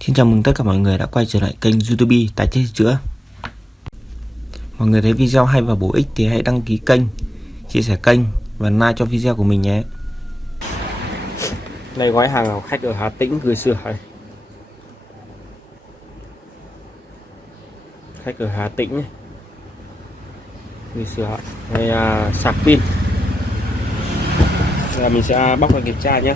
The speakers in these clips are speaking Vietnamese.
Xin chào mừng tất cả mọi người đã quay trở lại kênh YouTube Tái Chế Sửa Chữa. Mọi người thấy video hay và bổ ích thì hãy đăng ký kênh, chia sẻ kênh và like cho video của mình nhé. Đây gói hàng của khách ở Hà Tĩnh gửi sửa. Khách ở Hà Tĩnh gửi sửa. Đây sạc pin. Giờ mình sẽ bóc ra kiểm tra nhé.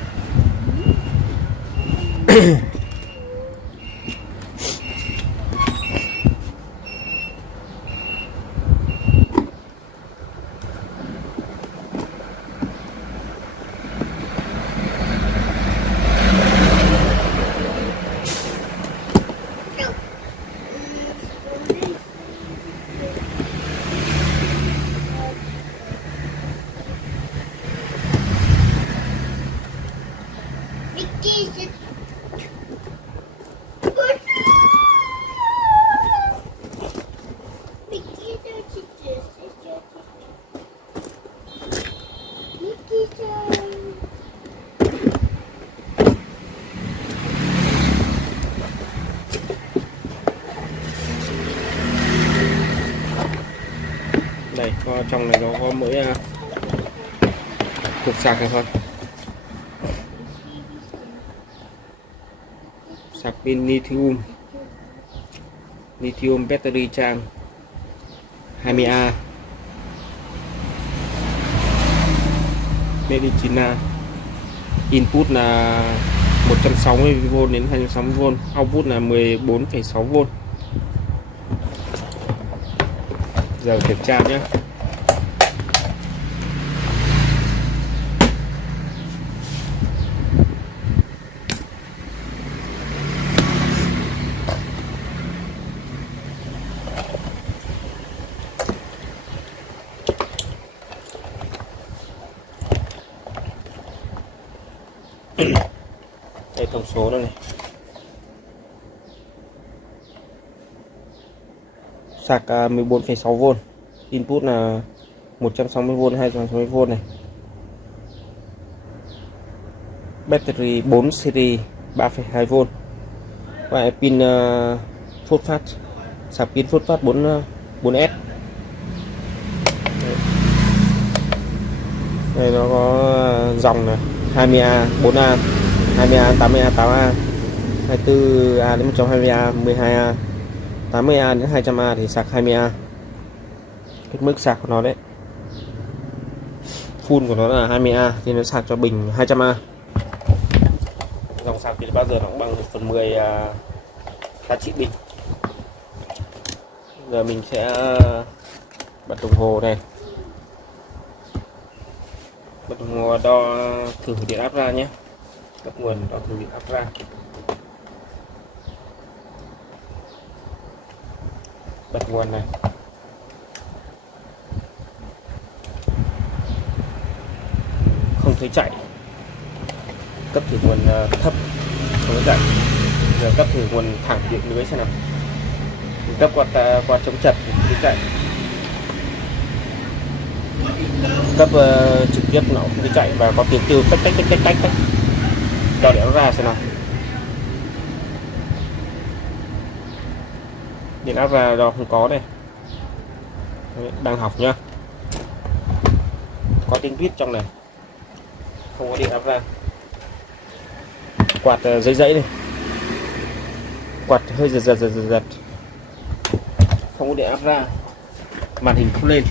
Đây, trong này nó có mỗi cục sạc này thôi. Sạc pin lithium battery trang 20A made in China. Input là 160V đến 260V, output là 14,6V. Giờ kiểm tra nhé. Đây thông số đây này. Sạc 14,6V, input là 160V 260V này. Battery 4 series 3,2V. Và pin phốt phát, sạc pin phốt phát 4S. Đây nó có dòng này 20A, 4A, 20A, 80A, 8A, 24A đến 120A, 12A, 80A đến 200A thì sạc 20A. Cái mức sạc của nó đấy, full của nó là 20A thì nó sạc cho bình 200A. Dòng sạc thì bao giờ nó cũng bằng 1/10 giá trị bình. Giờ mình sẽ bật đồng hồ này, bật đồng hồ đo thử điện áp ra nhé. Cấp nguồn đo thử điện áp ra. Bật nguồn này. Không thấy chạy. Cấp thử nguồn thấp, không thấy chạy. Giờ cấp thử nguồn thẳng điện lưới xem nào. Mình cấp quạt chống chập thì thấy chạy. Cấp trực tiếp nó không thấy chạy và có tiếng kêu tách tách. Đo điện áp ra xem nào. Điện áp ra đo không có đây. Đang học nhá. Có tiếng vít trong này. Không có điện áp ra. Quạt giấy này. Quạt hơi giật. Không có điện áp ra. Màn hình không lên.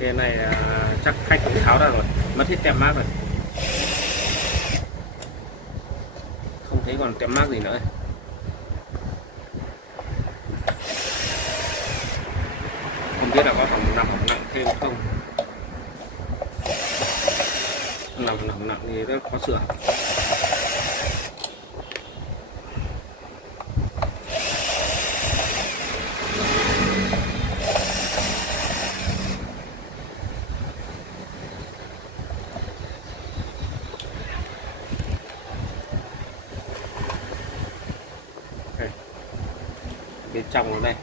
Cái này chắc khách cũng tháo ra rồi, mất hết tem mác rồi, không thấy còn tem mác gì nữa. Không biết là có hỏng nặng thêm không. Nặng thì rất khó sửa. trong nó đây.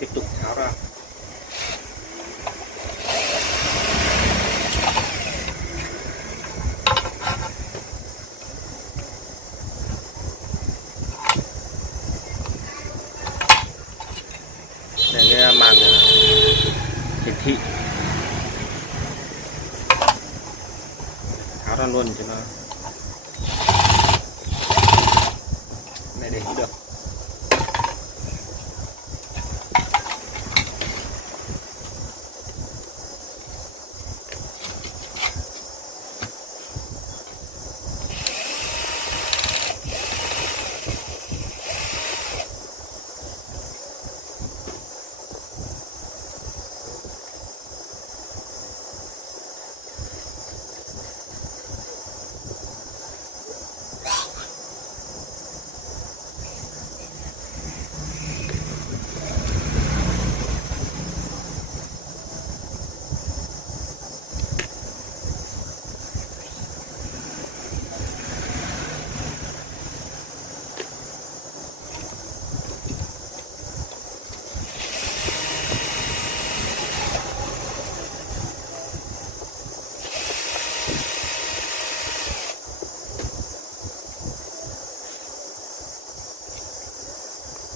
Tiếp tục tháo ra. Đây cái màn hiển thị, tháo ra luôn cho nó này để được.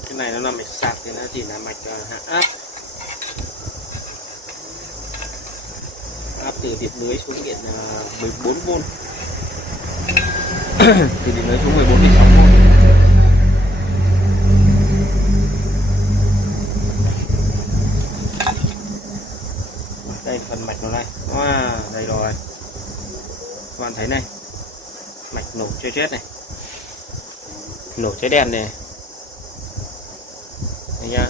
Cái này nó là mạch sạc thì nó chỉ là mạch hạ áp, áp từ điện lưới xuống điện 14V, từ điện lưới xuống 14,6V. Đây phần mạch nó này, đây rồi, các bạn thấy này, mạch nổ chơi chết này, nổ cháy đèn này. Đây nhá,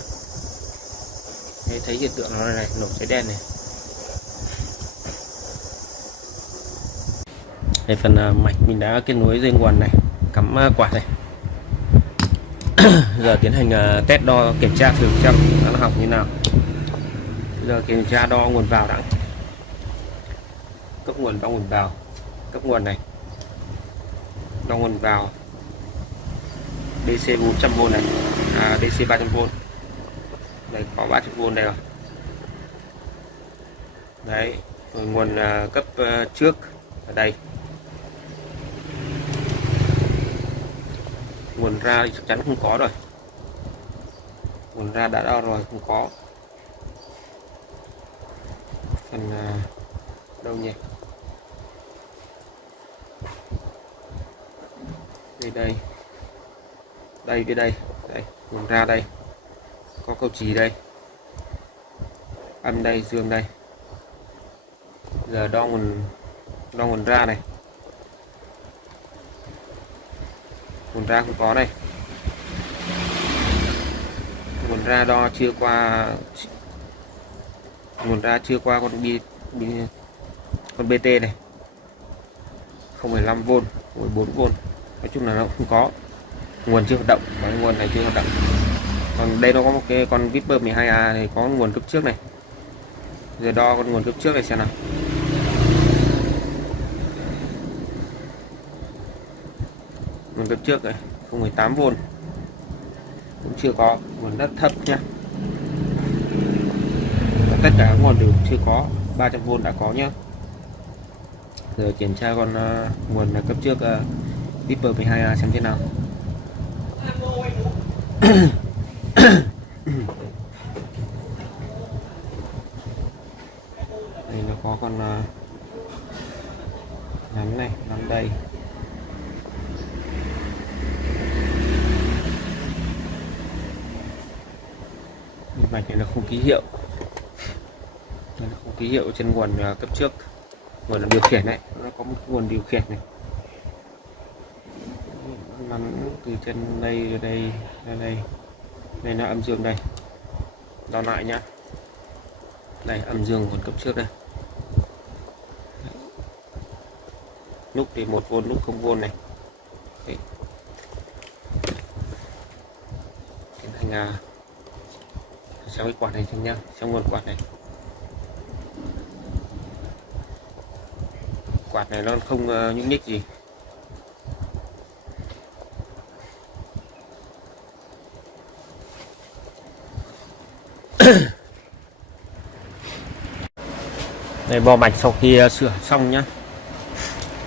đây, thấy hiện tượng nó này, nổ cháy đèn này. Đây phần mạch mình đã kết nối dây nguồn này, cắm quạt này. Giờ tiến hành test đo kiểm tra thử xem nó học như nào. Giờ kiểm tra đo nguồn vào đã, cấp nguồn, đo nguồn vào, cấp nguồn này, đo nguồn vào DC 400V này, DC 300V. Đây có 300V đây rồi. Đấy, nguồn cấp trước ở đây. Nguồn ra thì chắc chắn không có rồi. Nguồn ra đã đo rồi, không có. Phần đâu nhỉ? Đây cái đây, nguồn ra đây, có cầu chì đây, âm đây, dương đây. Giờ đo nguồn ra này, nguồn ra không có đây, nguồn ra đo chưa qua, nguồn ra chưa qua con BT này, 0,5V, 14V. Nói chung là nó không có, nguồn chưa hoạt động, cái nguồn này chưa hoạt động. Còn đây nó có một cái con Viper 12A thì có nguồn cấp trước này. Giờ đo con nguồn cấp trước này xem nào. Nguồn cấp trước này 0,8V cũng chưa có, nguồn rất thấp nhá. Tất cả các nguồn đều chưa có, 300V đã có nhá. Giờ kiểm tra con nguồn cấp trước Viper 12A xem thế nào. Đây nó có con nắm này, nắm đây. Mạch này nó không ký hiệu, nó không ký hiệu trên nguồn cấp trước, nguồn điều khiển này, nó có một nguồn điều khiển này. Nắm từ chân đây ra đây ra đây, đây là âm dương đây, đo lại nhá. Đây âm dương nguồn cấp trước đây, Nút thì 1V, nút 0V này. Đấy. Tiến hành xem cái quạt này xem nhá, xem nguồn quạt này. Quạt này nó không nhúc nhích gì. Đây, bo mạch sau khi sửa xong nhá,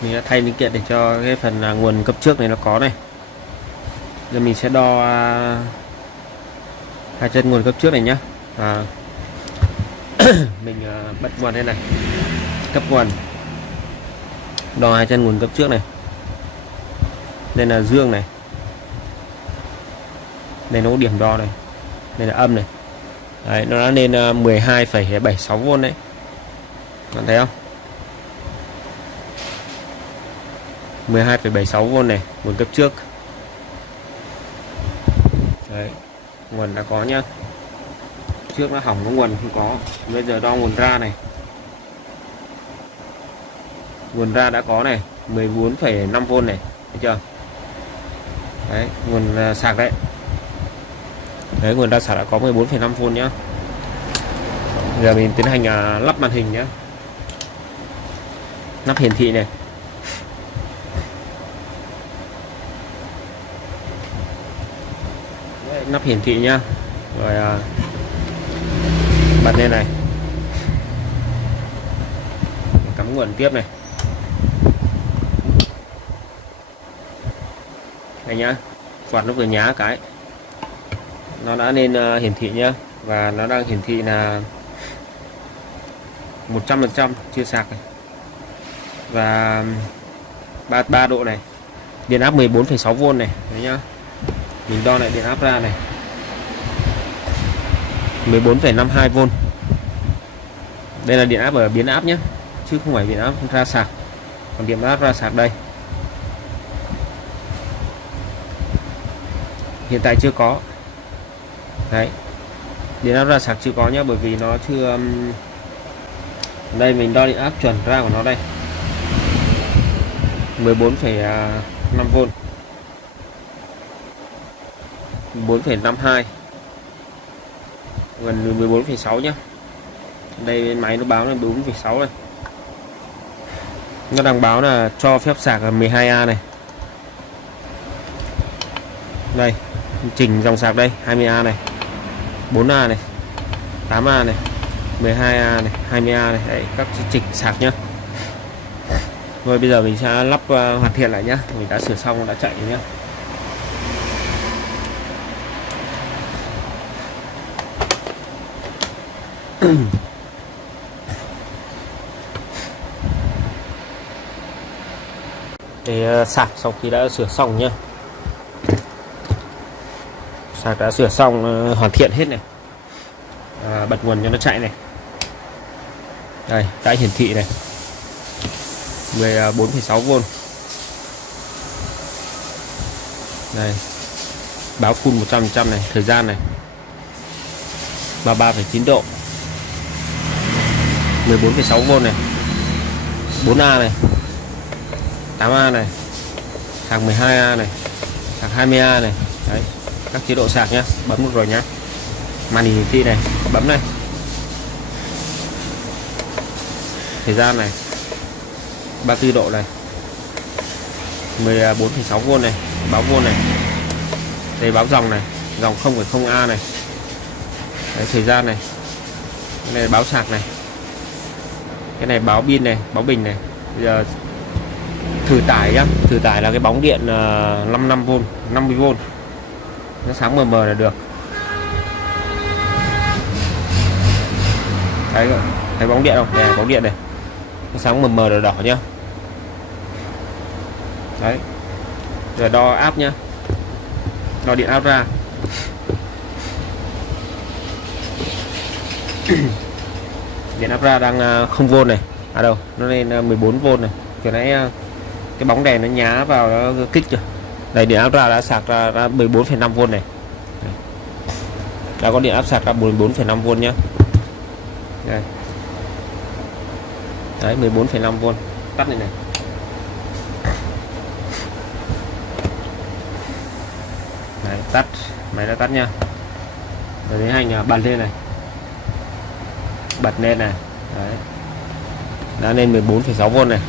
mình đã thay linh kiện để cho cái phần nguồn cấp trước này nó có này. Giờ mình sẽ đo hai chân nguồn cấp trước này nhá. Mình bật nguồn đây này, cấp nguồn, đo hai chân nguồn cấp trước này. Đây là dương này, đây nó có điểm đo này, đây là âm này. Đấy, nó đã lên 12,76V đấy, bạn thấy không? 12,76V này, nguồn cấp trước. Đấy, nguồn đã có nhá. Trước nó hỏng, có nguồn không có. Bây giờ đo nguồn ra này, nguồn ra đã có này, 14,5V này, thấy chưa? Đấy, nguồn sạc đấy. Đấy, nguồn ra sạc đã có 14,5V nhá. Giờ mình tiến hành lắp màn hình nhé, lắp hiển thị này. Đấy, lắp hiển thị nhá, rồi bật lên này, cắm nguồn tiếp này. Đây nhá, quạt nó vừa nhá cái nó đã lên hiển thị nhá, và nó đang hiển thị là 100% chưa sạc này. Và 33 độ này, điện áp 14,6V này. Đấy nhá, mình đo lại điện áp ra này, 14,52V. Đây là điện áp ở biến áp nhé, chứ không phải điện áp ra sạc. Còn điện áp ra sạc đây, hiện tại chưa có. Đấy, điện áp ra sạc chưa có nhá, bởi vì nó chưa. Đây mình đo điện áp chuẩn ra của nó đây, 14,5V, 14,52, gần 14,6 nhá. Đây máy nó báo là 14,6 này. Nó đang báo là cho phép sạc là 12A này. Đây, chỉnh dòng sạc đây, 20A này, 4A này, 8A này, 12A này, 20A này. Đấy, các chỉnh sạc nhá. Rồi bây giờ mình sẽ lắp hoàn thiện lại nhá. Mình đã sửa xong, đã chạy nhá. Để sạc sau khi đã sửa xong nhá. Sạc đã sửa xong, hoàn thiện hết này. Bật nguồn cho nó chạy này. Đây, đã hiển thị này, 14,6V. Đây, báo full 100% này, thời gian này 33,9 độ, 14,6V này, 4A này, 8A này, sạc 12A này, sạc 20A này. Đấy, các chế độ sạc nhá, bấm một rồi nhá. Màn hình hiển thị này, bấm này, thời gian này, 34 độ này, 14,6V này, báo V này. Đây báo dòng này, dòng 0,0A này. Đấy, thời gian này. Cái này báo sạc này. Cái này báo pin này, báo bình này. Bây giờ thử tải nhá, thử tải là cái bóng điện 55V, 50V. Nó sáng mờ mờ là được. Thấy bóng điện không? Đây, bóng điện này. Nó sáng mờ mờ là đỏ nhá. Đấy. Giờ đo áp nhá. Đo điện áp ra. Điện áp ra đang 0V này. À đâu, nó lên 14V này. Cái nãy cái bóng đèn nó nhá vào, nó kích rồi. Đây, điện áp ra đã sạc ra 14,5V này. Đã có điện áp sạc ra 14,5V nhá. Đây. Đấy, 14,5V. Tắt này này. Đấy, tắt, máy đã tắt nha. Rồi tiến hành bật lên này, bật lên này. Đấy, đã lên 14,6V này,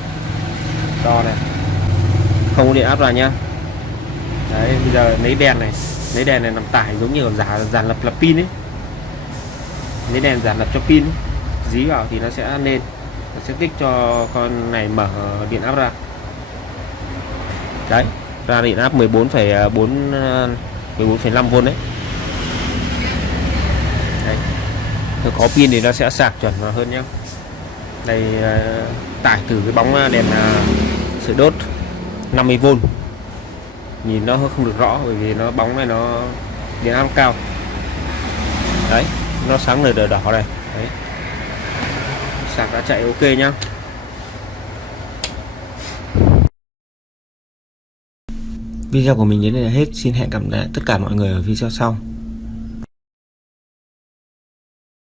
to này, không có điện áp vào nhá. Đấy, bây giờ lấy đèn này nằm tải giống như dàn lập pin ấy, lấy đèn dàn lập cho pin ấy. Dí vào thì nó sẽ lên, nó sẽ tích cho con này mở điện áp ra. Đấy, ra điện áp 14,5V đấy. Đây, có pin thì nó sẽ sạc chuẩn hơn nhé. Đây, tải thử cái bóng đèn sưởi đốt 50V, nhìn nó không được rõ bởi vì nó bóng này nó điện áp cao. Đấy, nó sáng đỏ đỏ này. Đấy, sạc đã chạy ok nhá. Video của mình đến đây là hết. Xin hẹn gặp lại tất cả mọi người ở video sau.